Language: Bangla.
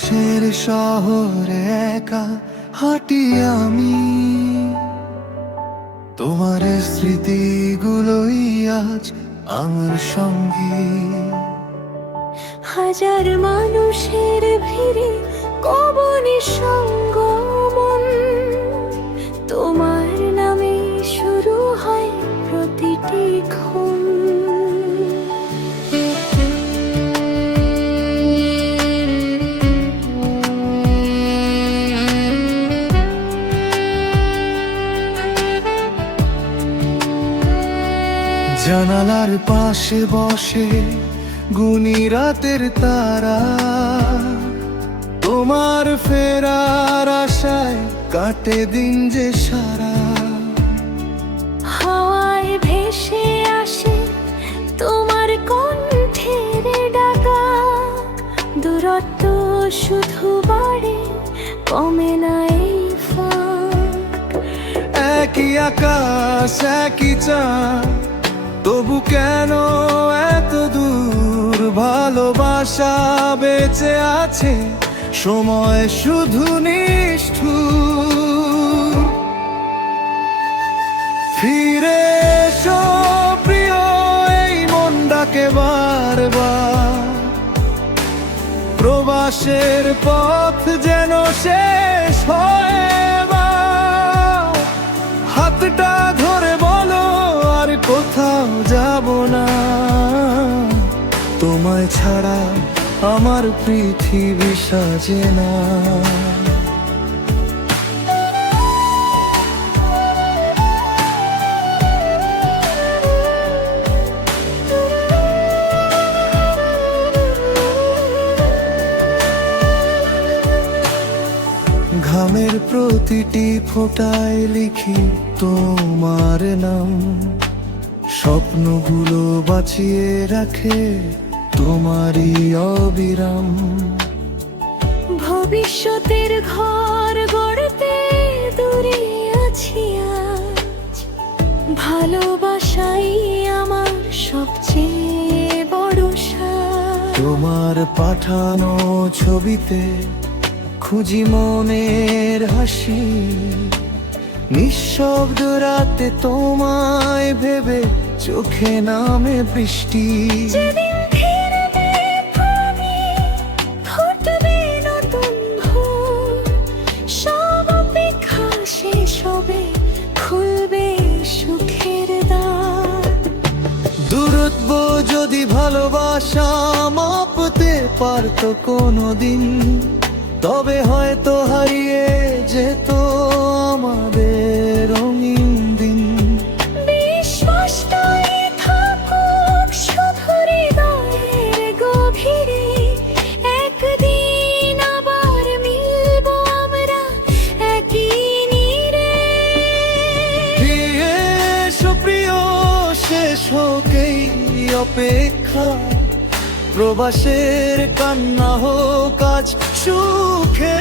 পাশের শহরে একা হাঁটি আমি, তোমার স্মৃতিগুলোই আজ আমার সঙ্গী। হাজার মানুষের ভিড়ে কবনে সঙ্গমন, তোমার নামে শুরু হয় প্রতিটি ক্ষণ। জানালার পাশে বসে গুনি রাতের তারা, তোমার ফেরার আশায় কাটে দিন যে সারা। হাওয়ায় ভেসে আসে তোমার কণ্ঠের ডাকা, দূরত্ব শুধু বাড়ে কমে না এই ফাঁক। একই আকাশ একই চাঁদ, তবু কেন এত দূর? ভালোবাসা বেঁচে আছে, সময় শুধু নিষ্ঠুর। ফিরে এসো প্রিয়, এই মন ডাকে বারবার। প্রবাসের পথ যেন শেষ হয় এবার। হাতটা ধরে বলো আর কোথাও যাব না, তোমায় ছাড়া আমার পৃথিবী সাজে না। ঘামের প্রতিটি ফোঁটায় লিখি তোমার নাম, স্বপ্নগুলো বাঁচিয়ে রাখে তোমারই অবিরাম। ভবিষ্যতের ঘর গড়তে দূরে আছি আজ, ভালোবাসাই আমার সবচেয়ে বড় সাথ। তোমার পাঠানো ছবিতে খুঁজি মনের হাসি, নিঃশব্দ রাতে তোমায় ভেবে চোখে নামে বৃষ্টি। যেদিন ফিরবে তুমি, ফুটবে নতুন ভোর, সব অপেক্ষা শেষ হবে, খুলবে সুখের দ্বার। দূরত্ব যদি ভালোবাসা মাপতে পারতো কোনোদিন, তবে হয়তো হারিয়ে যেত আমাদের রঙিন দিন। বিশ্বাসটাই থাকুক শুধু হৃদয়ের গভীরে, একদিন আবার মিলবো আমরা একই নীড়ে। ফিরে এসো প্রিয়, শেষ হোক এই অপেক্ষা। প্রবাসের কান্না হোক আজ সুখে